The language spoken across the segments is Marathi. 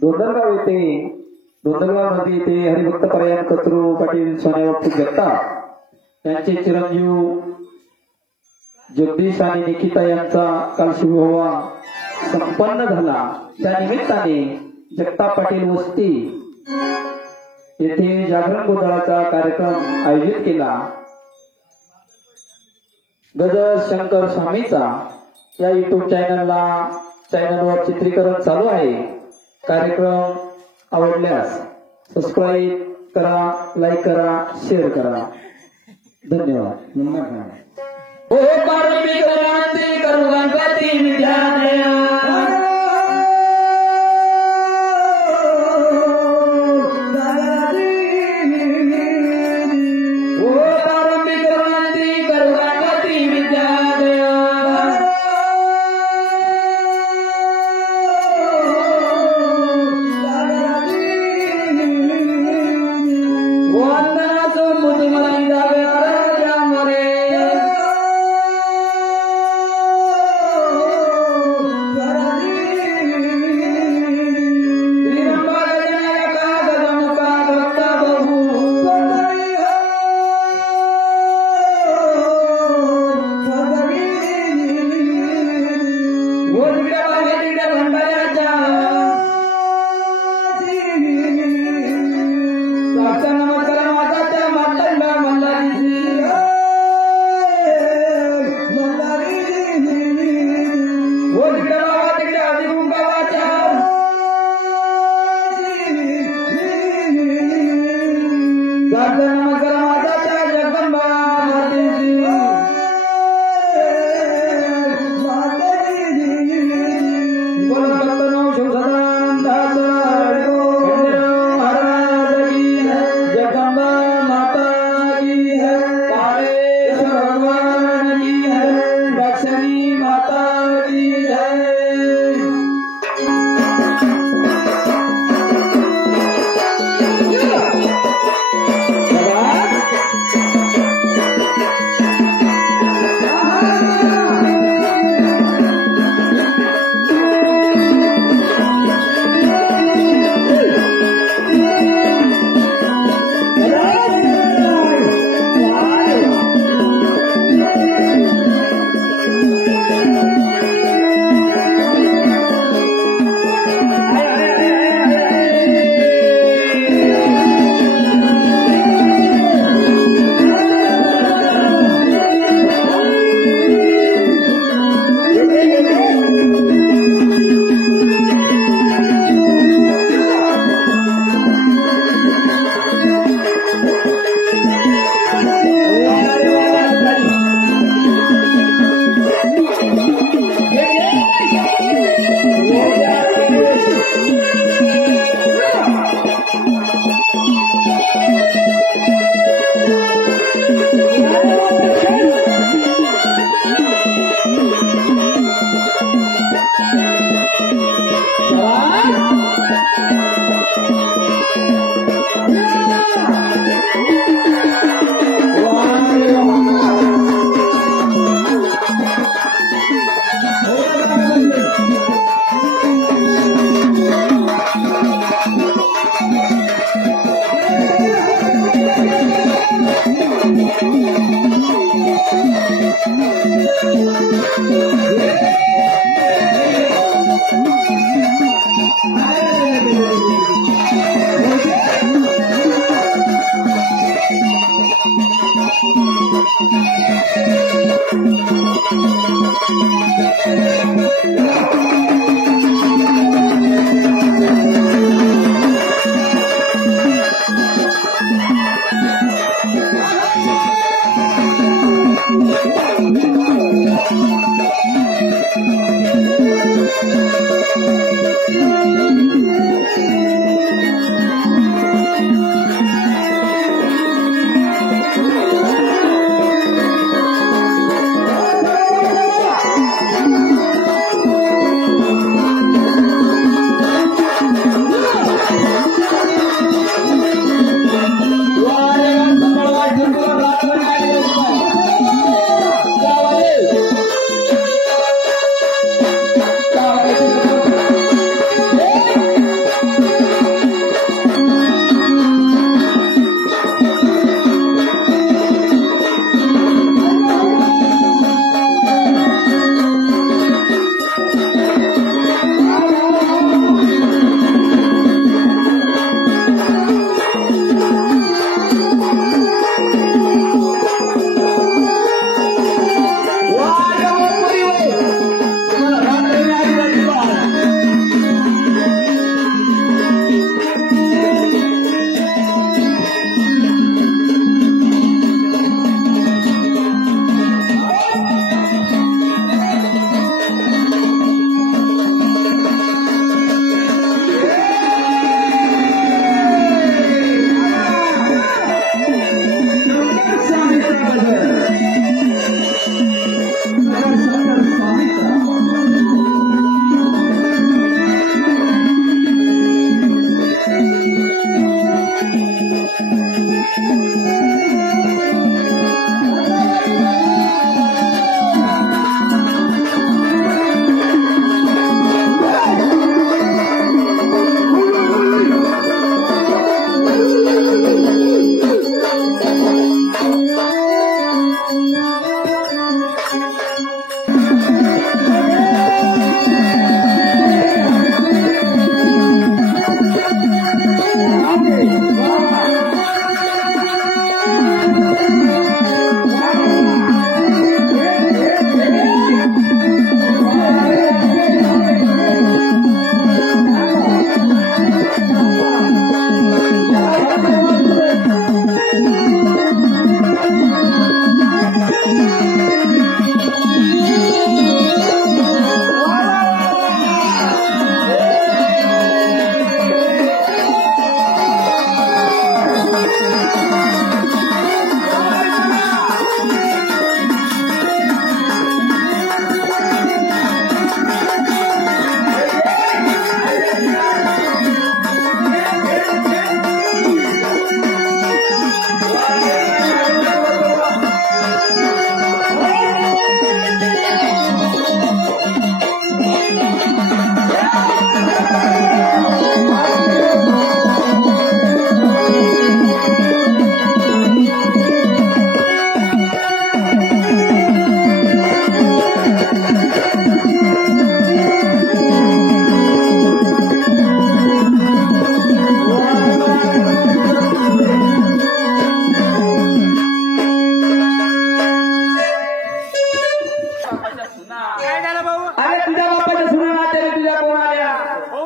दोंदरगाव येथे दोंदरगाव नदी येथे हरिभक्त परायण कत्रू पाटील सोन्याबापू जगताप यांचे चिरंजीव जगदीश आणि निकिता यांचा काल शुभविवाह संपन्न झाला। त्या निमित्ताने जगताप पाटील वस्ती येथे जागरण गोंधळाचा कार्यक्रम आयोजित केला। गजर शंकर स्वामीचा या YouTube चॅनलवर चित्रीकरण चालू आहे। कार्यक्रम आवडल्यास सबस्क्राइब करा, लाईक करा, शेअर करा। धन्यवाद। ओ पार्वती गणपती करू गणपती विद्यालया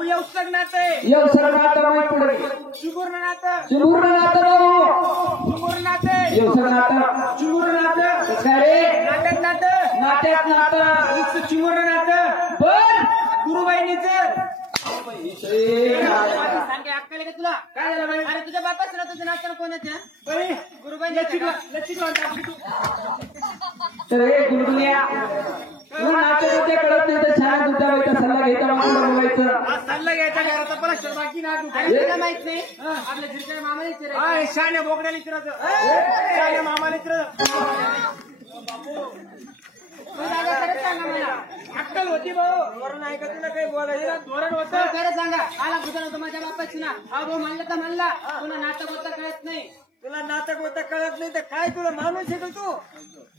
भाऊ येऊसक नाते येवसर नातं माहीत पुढे चिमुरण नातं चिमुरण नातं भाऊ चिमुरण नाते येवसर नातं चिमुरण नातं काय रे नाटक नातं नात्यात नातं चिमुरण नातं बर गुरुबाईनीचं सांग सांगे अक्कल का तुला काय झालं बाई अरे तुझ्या बापाच ना तुझं नातं कोणाचं बाई गुरुबाई लचिक तर हे गुलगुल्या तुला नात्यामध्ये कळत नाही तर छान दुधावायचा सल्ला घ्यायचा मागून बोलायचं सल्ला घ्यायचा घराचा पण बाकी ना तुला माहित नाही आपल्या झिरच्या मामाला विचारायचं शाण्या बोकड्याला विचारायचं शाण्या मामाला विचारायचं अक्कल होती भाऊ धोरण आहे का तुला काही बोलायला धोरण होतं खरं सांगा आला गुजर होतं माझ्या बापाची ना भाऊ म्हणलं तर म्हणला तुला नाटक होतं कळत नाही तुला नाटक होतं कळत नाही तर काय तुला माणूस आहे का तू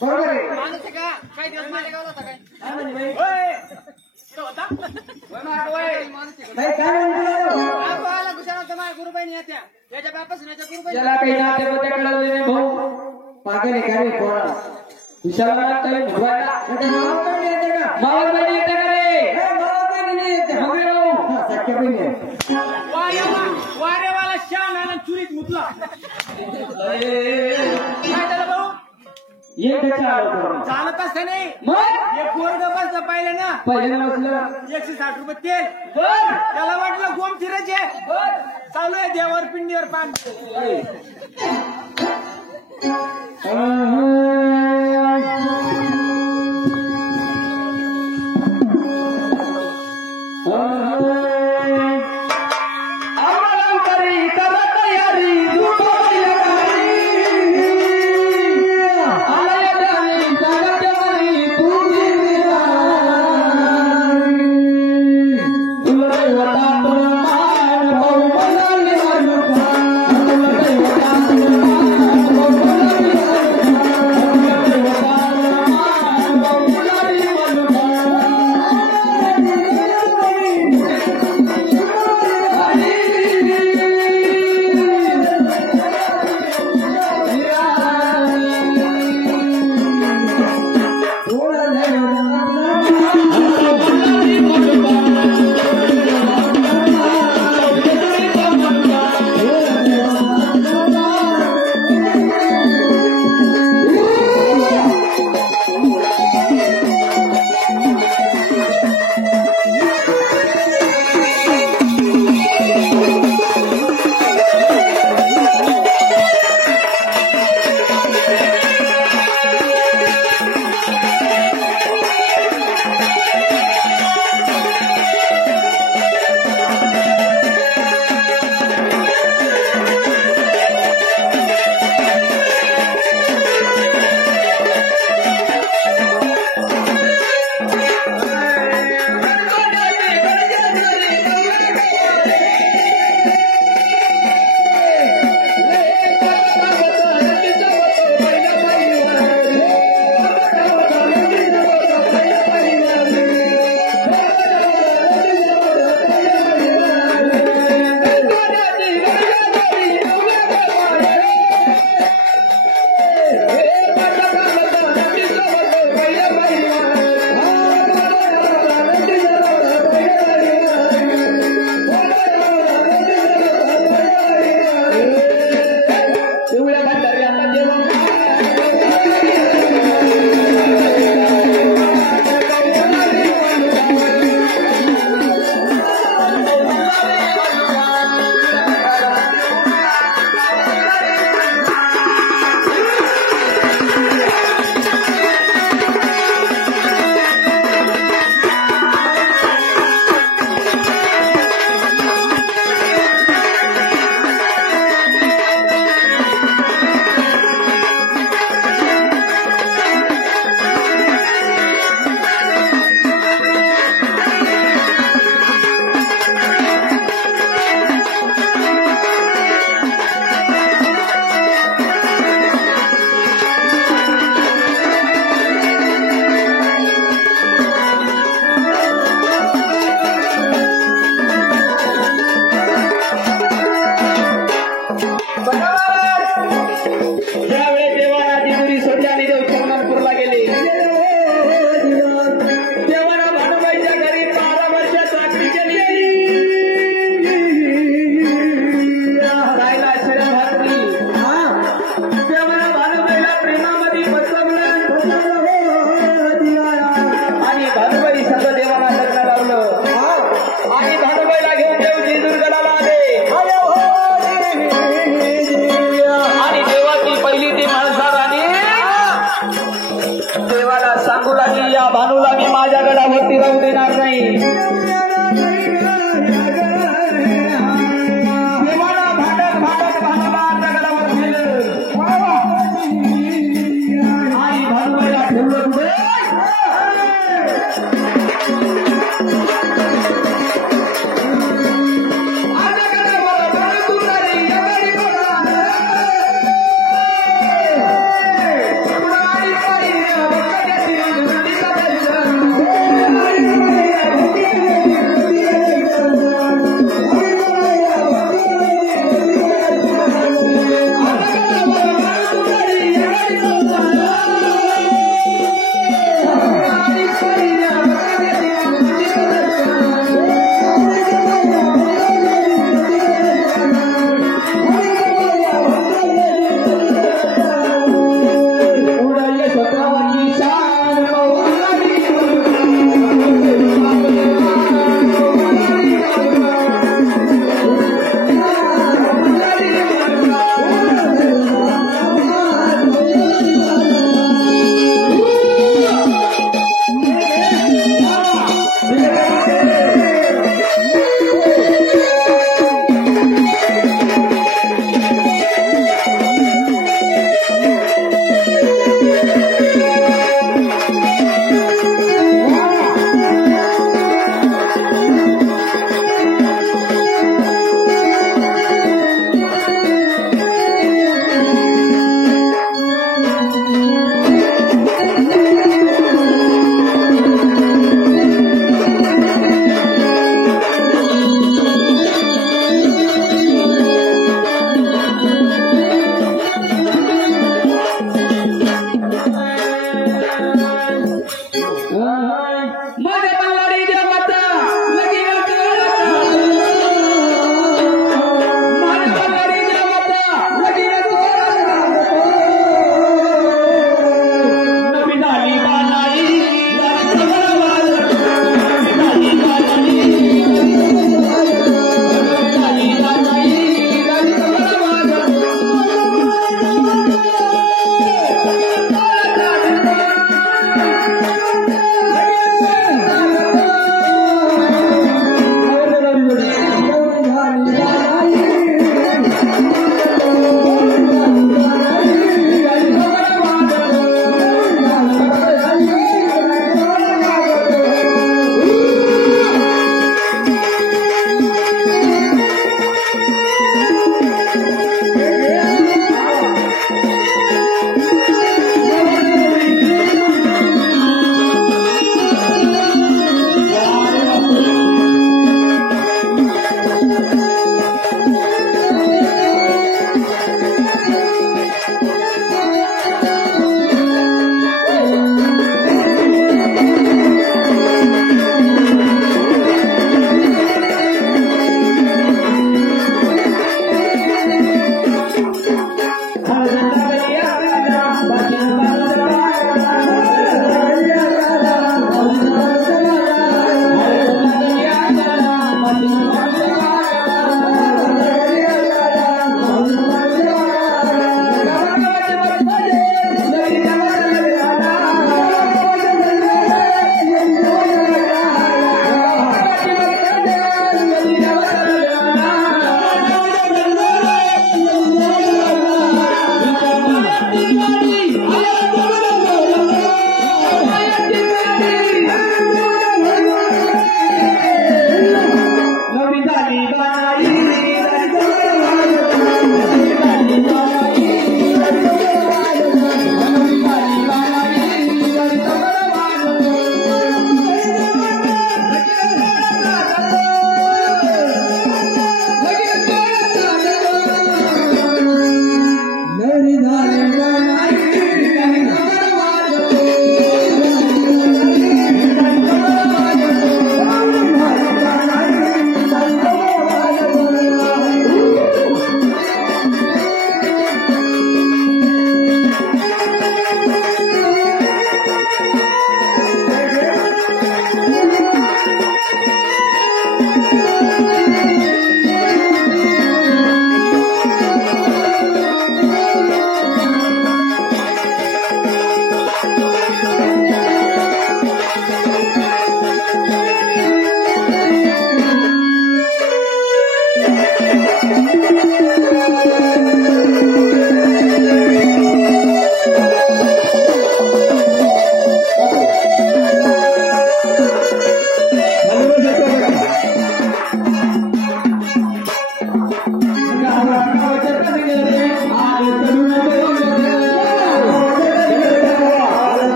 बरोबर आहे माणूस आहे का काही दिवस माझ्या गावाला होता काय नाही काय म्हणतो आला गुजर होतं माझ्या गुरुबाईनी येत्या त्याच्या बापासून याच्या गुरुबाई त्याला काही नात्यामध्ये कळत नाही भाऊ पागल आहे का रे पोरा विशाला काही भगवायला मावळबाई येते का रे मावळबाई येते हवे राहू सख्या बहिणी वारेवाला शान आणि चुरीत मुतला काय झालं भाऊ ये त्याच्या आलो चालत असतं नाही मग एक वर्ग बस पाहिलं ना पहिल्यांदा बसलं 160 रुपये तेल बर त्याला वाटलं गोम फिरायचे चालू आहे देवावर पिंडीवर पाणी Oh,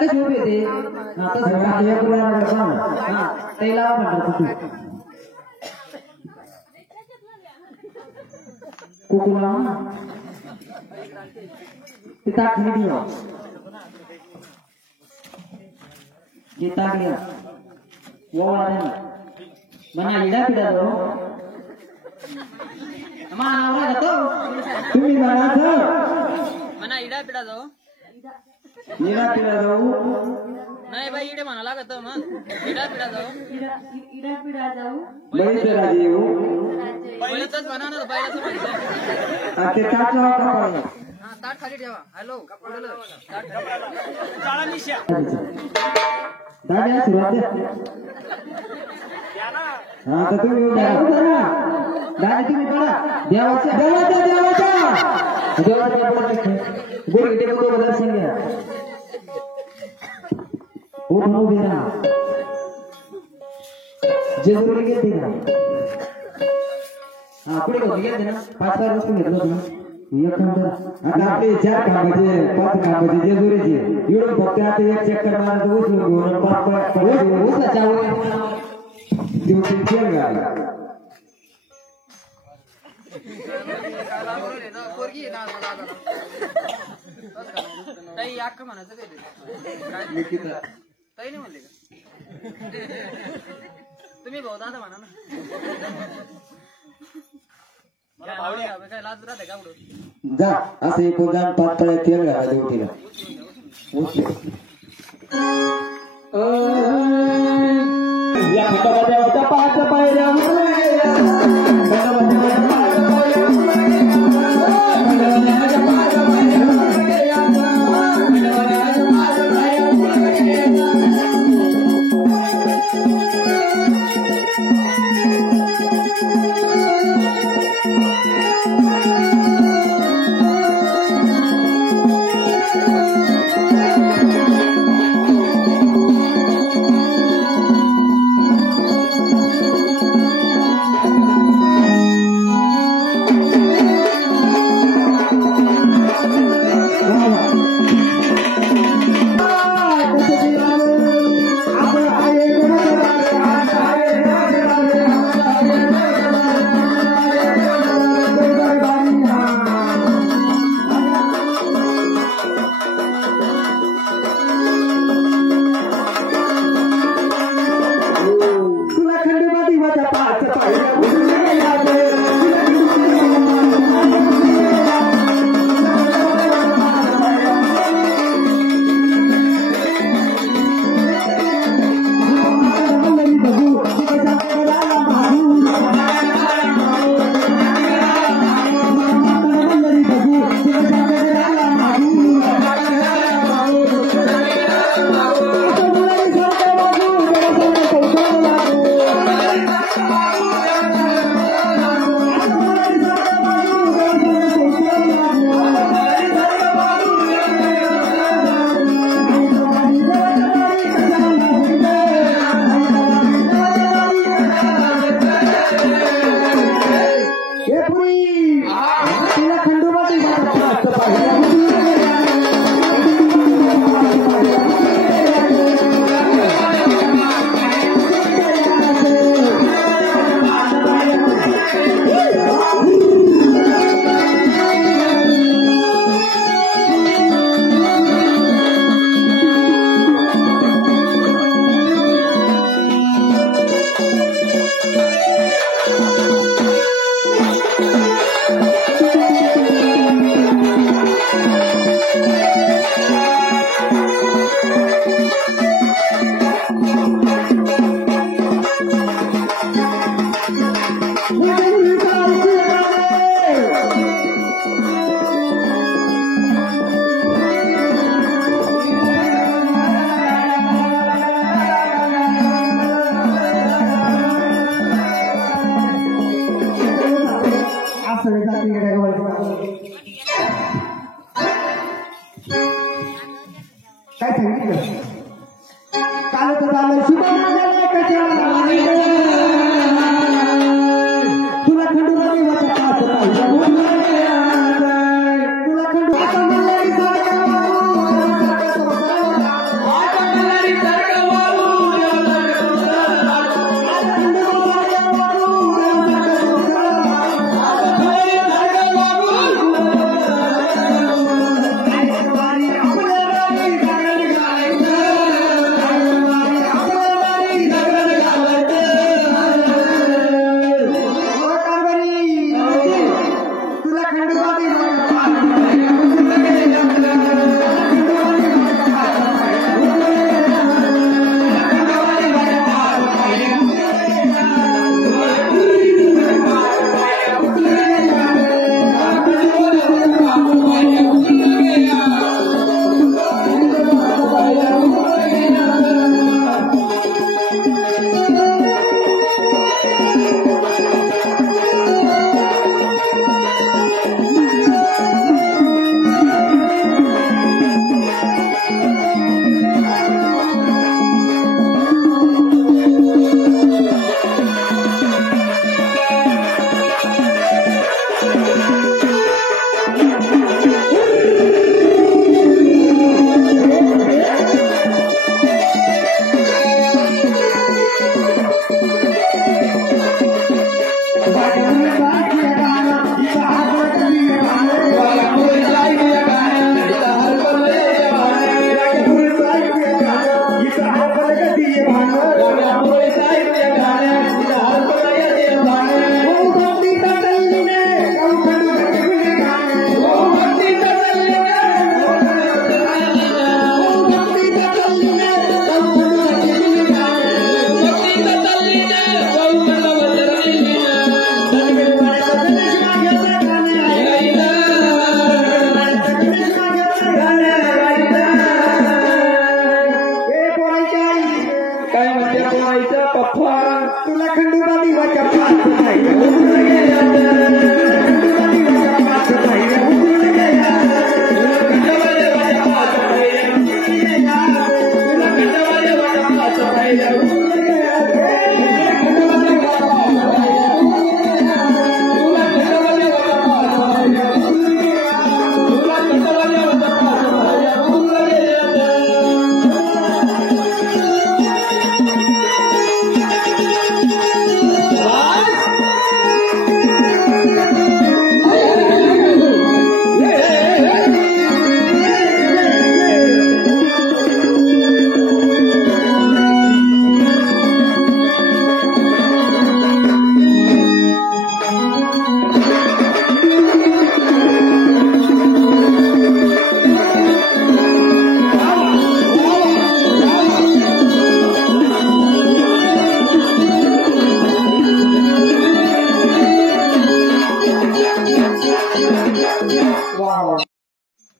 कशी उभी येते त्याला म्हणतात कुकुला kita video kita lihat wawan mana ida tidak tahu mana orang tahu tumi mana tahu mana ida tidak tahu ida tidak tahu नाही बाई इडे म्हणाला का तर मग इडा पिडा जाऊ इडा पिडा जाऊ बैल राजीव पहिल्याच म्हणा ना पहिल्याच म्हणा ते ताटला वापरा हा ताट खाली ठेवा हॅलो काळा मिशा दादा सुरुवात हा तर तुम्ही दादा तुम्ही पडा देवाच्या गुरु इथे बरोबर सांगा हो भाऊ बेटा जेजुरी गेले का हा पुढे गेले ना 5 वस्तू घेतलं तुम्ही एक नंबर आता आपले 4 कामाचे 5 कामाचे जेजुरीचे एवढं फक्त आता एक चक्कर मारायचं उचलून घेऊन 5 उचला दिवशी खेळ घाला पोरगी ना ताई अख्खं म्हणायचं काय ताई नाही म्हणले का तुम्ही भाऊ दादा म्हणा ना काय लाज राहते का उडून जा असे एकूण जाण 5 पळ्या तेल घाला ड्युटीला या फटाफट 5 पायऱ्या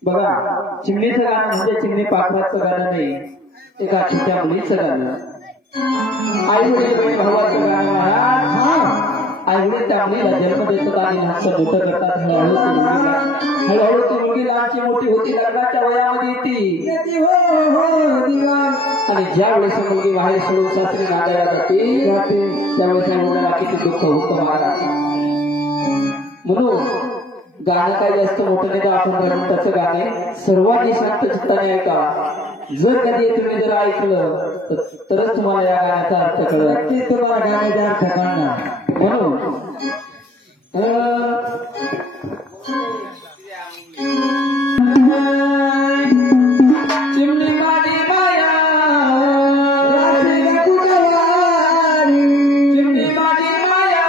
बघा, चिमणीचं गाणं म्हणजे चिमणी पाखराचं गाणं नाही, एका छोट्या मुलीचं गाणं. आई वडील भावाचं गाणं आहे. आई वडील त्या मुलीला जन्म देतात आणि लहानचं मोठं करतात. हळूहळू ती मुलगी लहानची मोठी होती, लग्नाच्या वयामध्ये येते. आणि ज्या वेळेस मुलगी बाहेर सोडून सासरी नांदायला जाते त्यावेळेस त्या मुलाला किती दुःख होतं महाराज. म्हणून गाणं काही जास्त मोठं नाही, तर आपण त्याचं गाणे सर्वांनी शांत चित्ताने ऐका. जर कधी तुम्ही जर ऐकलं तरच तुम्हाला या गाण्याचा अर्थ कळेल, की तुम्हाला गाण्याचा अर्थ कळणार. म्हणून चिमणी माझी माया, चिमणी माझी माया,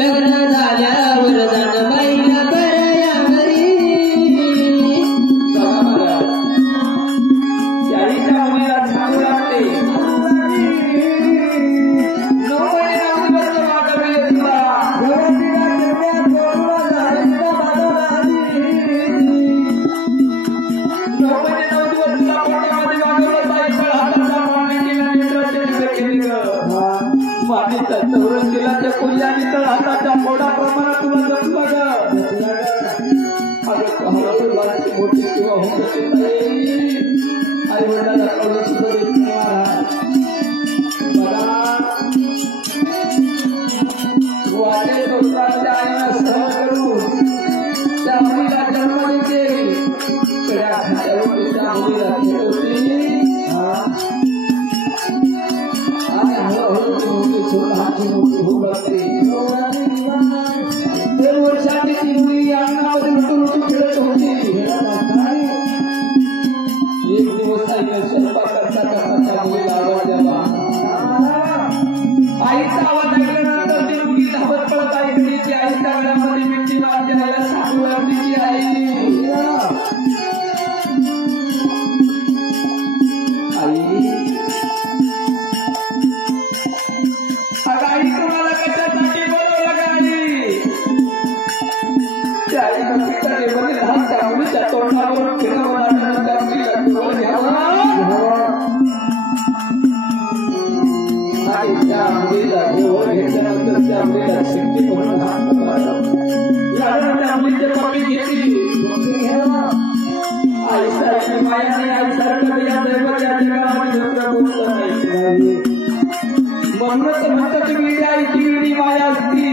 लग्न झाल्यावर एक दिवस स्वयंपाक करता करता आईसारखी माया नाही, आईसारखं या दैवत या जगामध्ये दुसरं कोणतं नाही. म्हणूनच म्हणतात वेडी आईची वेडी माया असती.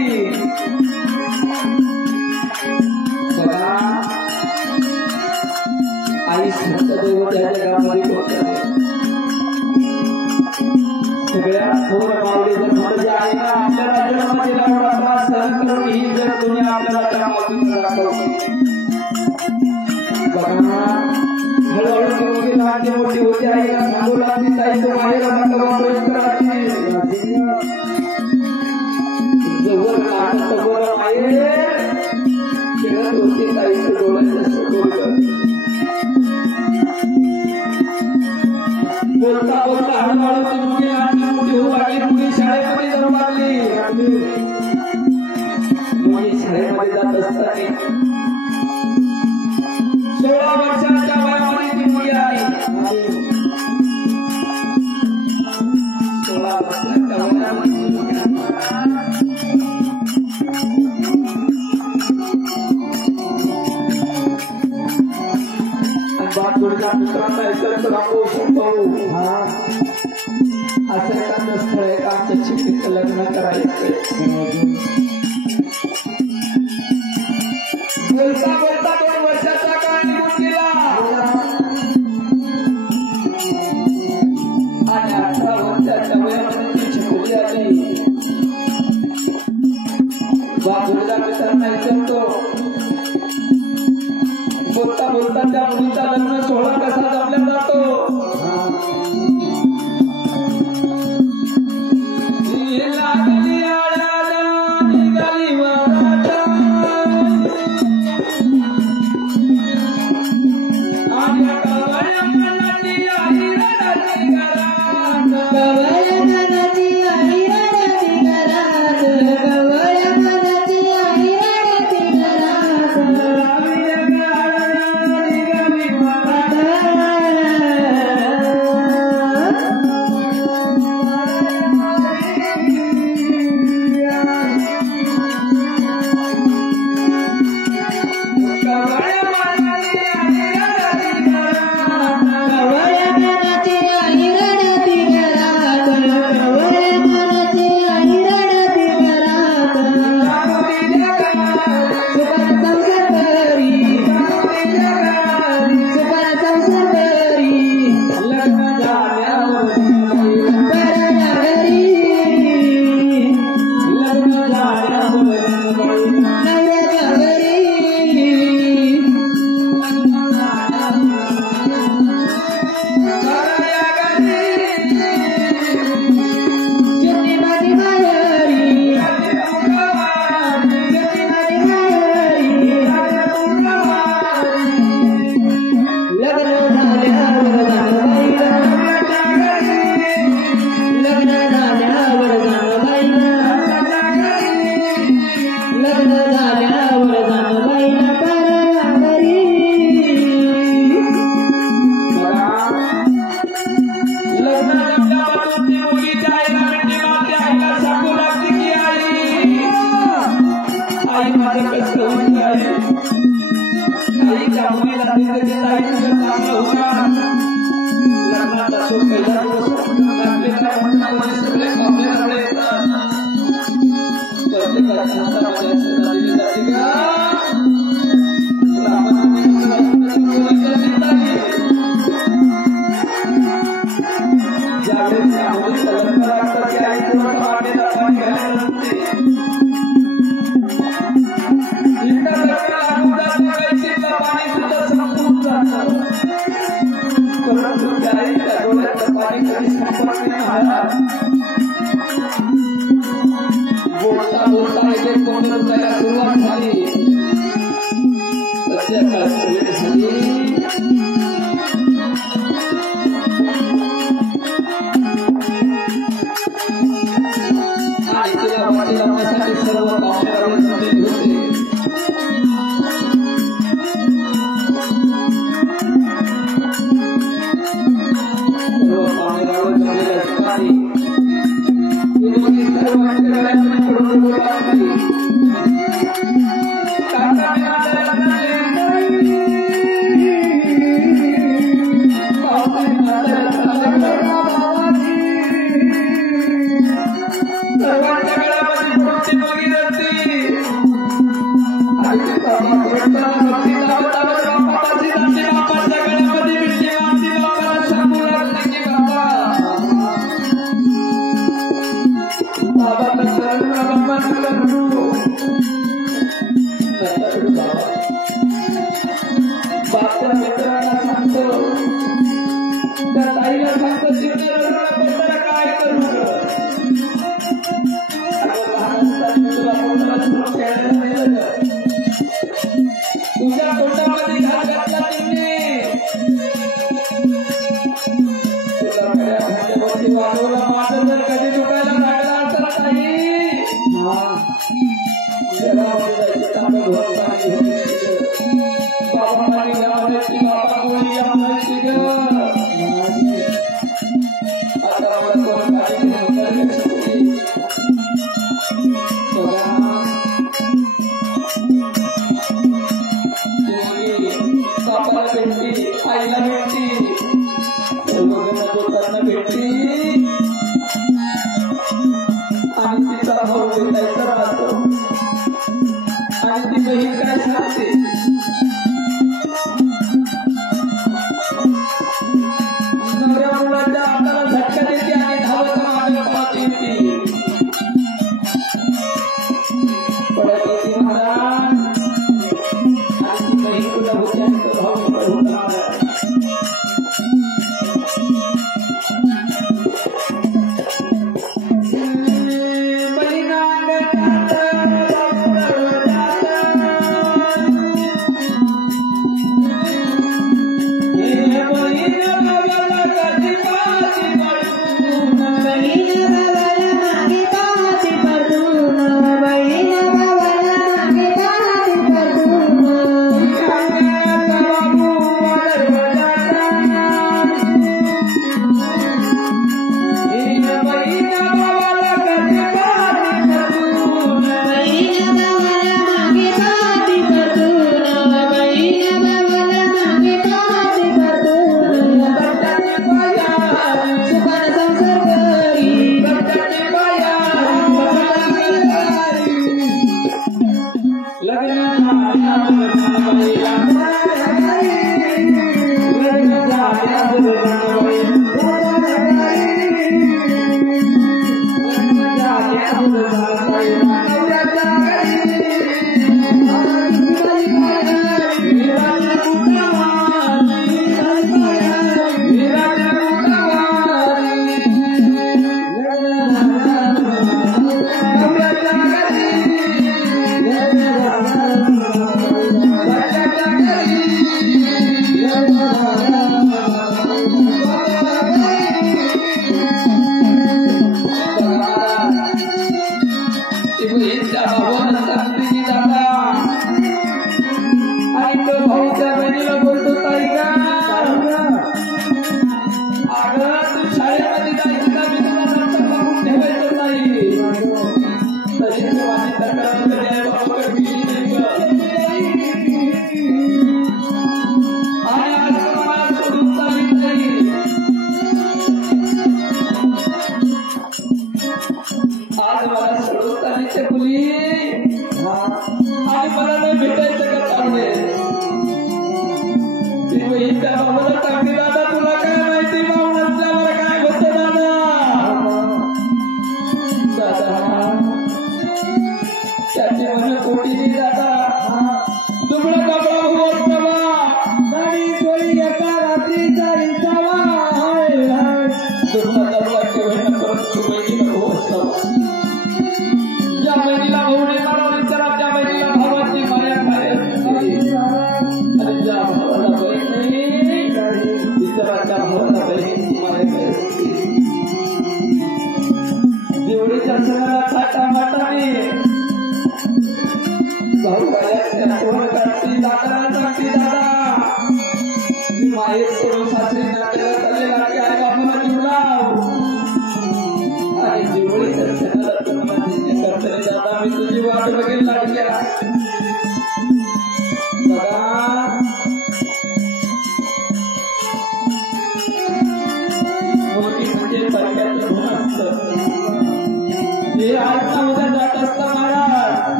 बघा आईसारखं दैवत या जगामध्ये कोणतं नाही. सगळ्या थोर माऊली जर म्हणजे आईला आपल्याला जन्म दिला एवढा त्रास सहन करून ही जर दुनिया आपल्याला जन्मातून दाखवते. बघा हळूहळू करून लहानची मोठी होती आईला सांगू लागली ताई तो माहेरा प्रयत्न करायची जवळ नाटक बरं माहेर खेळत होती ताईचं डोळ्याचं बोलता बोलता हळूहळू ती मुली आणि मोठी होऊ लागली. मुली शाळेमध्ये जाऊ लागली. मुली शाळेमध्ये जात असताना 16 वर्षाच्या वयामध्ये ती मुली आली. 16 वर्षाच्या वयामध्ये बाजूच्या मित्रांना एकत्र राहून असं एखादं स्थळ आहे का आमच्या चिठ्ठीचं लग्न करायचं. बोलता बोलता 2 वर्षाचा काळ निघून गेला आणि 18 वर्षाच्या वयामध्ये तिची मुली आली. बाजूच्या मित्रांना विचारतो बोलता बोलता त्या मुलीचा लग्न सोहळा कसा जमला जातो. बोलता बोलता एक कोणत्या सुरुवात झाली. आणि तिला वाटी लावण्यासाठी सर्व पाहुणे जमलेले होते. सर्व पाहुणे जमलेल्या ठिकाणी सांगतो त्या ताईला सांगतो शिवनेला काय करू तुझ्या तोंडामध्ये घात घातला तिने तुला खऱ्या भांड्यावरती वाढवला माझं जर कधी दुखायला लागला असं नाही बाबा माझी गावाची बाबा गोळी लावण्याची ग आता बापाला भेटली आईला भेटली दोघांना भेटली आणि तिचा भाऊ भेटायचा राहतो आणि ती बहीण काय सांगते नवऱ्या मुलाच्या हाताला झटका देते आणि धावत माझ्या पाठी येते परत येते महाराज आणि ती बहीण तुला होत्या भाऊ होता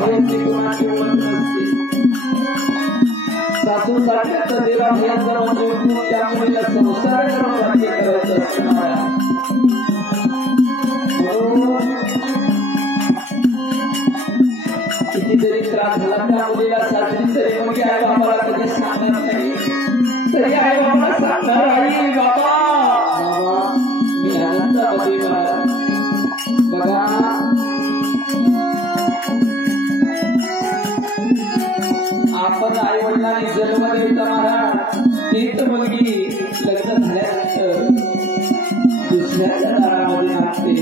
भयाची कोणाची ओळख नसते. सासू सासऱ्याचा देवा भयांचा म्हणजे त्या मुलीला संसार करून राज्य करायचं असतं. कितीतरी त्रास झाला त्या मुलीला सासरी तरी मग आई बाबाला कधी सांगणार नाही. तरी आई बाबाला सांगणार आई बाबा मी आनंदामध्ये बघा. आपण आई वडिलांनी जन्म देता महाराज तीच मुलगी लग्न झाल्यानंतर दुसऱ्याच्या दारामध्ये लागते.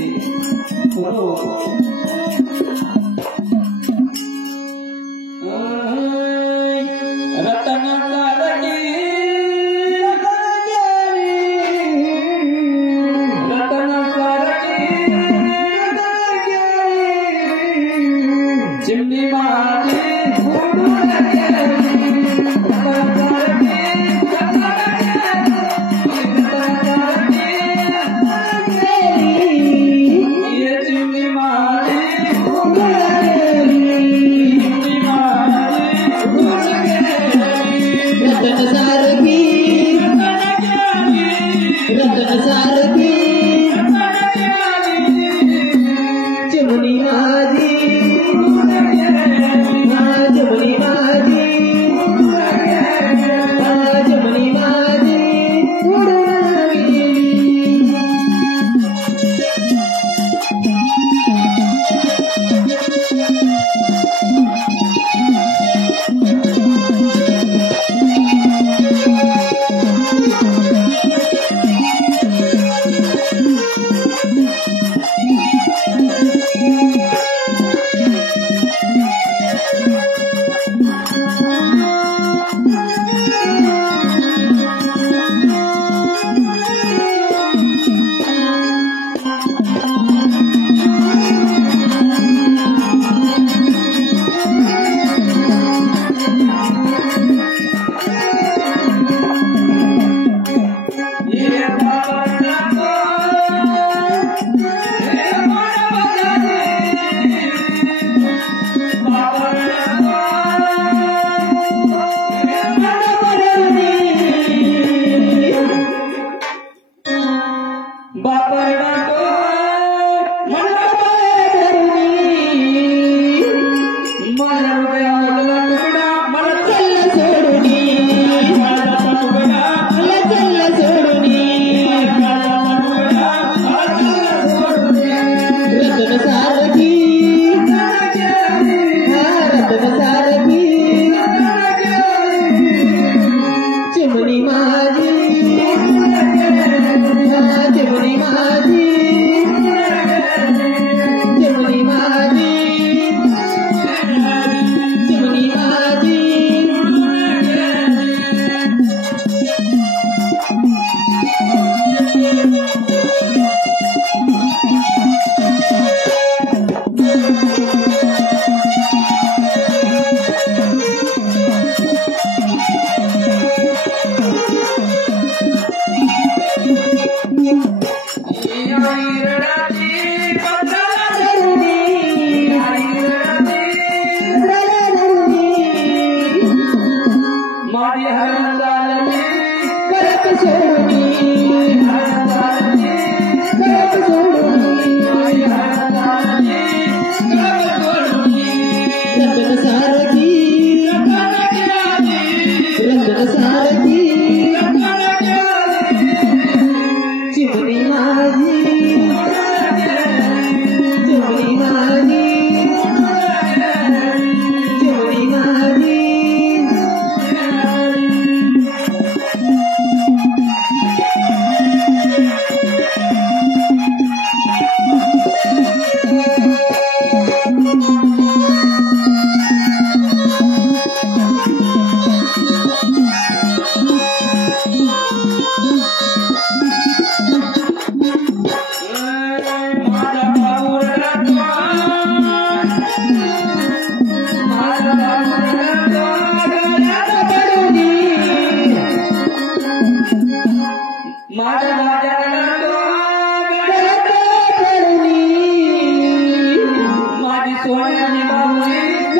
माझी सोन्याची बाबी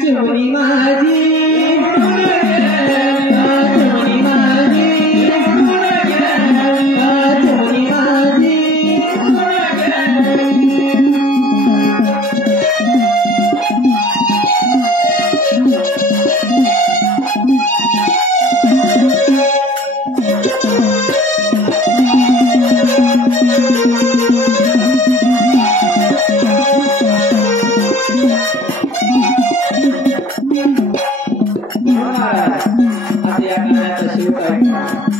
चिमणी माझी आता या गाण्याचा शेवट आहे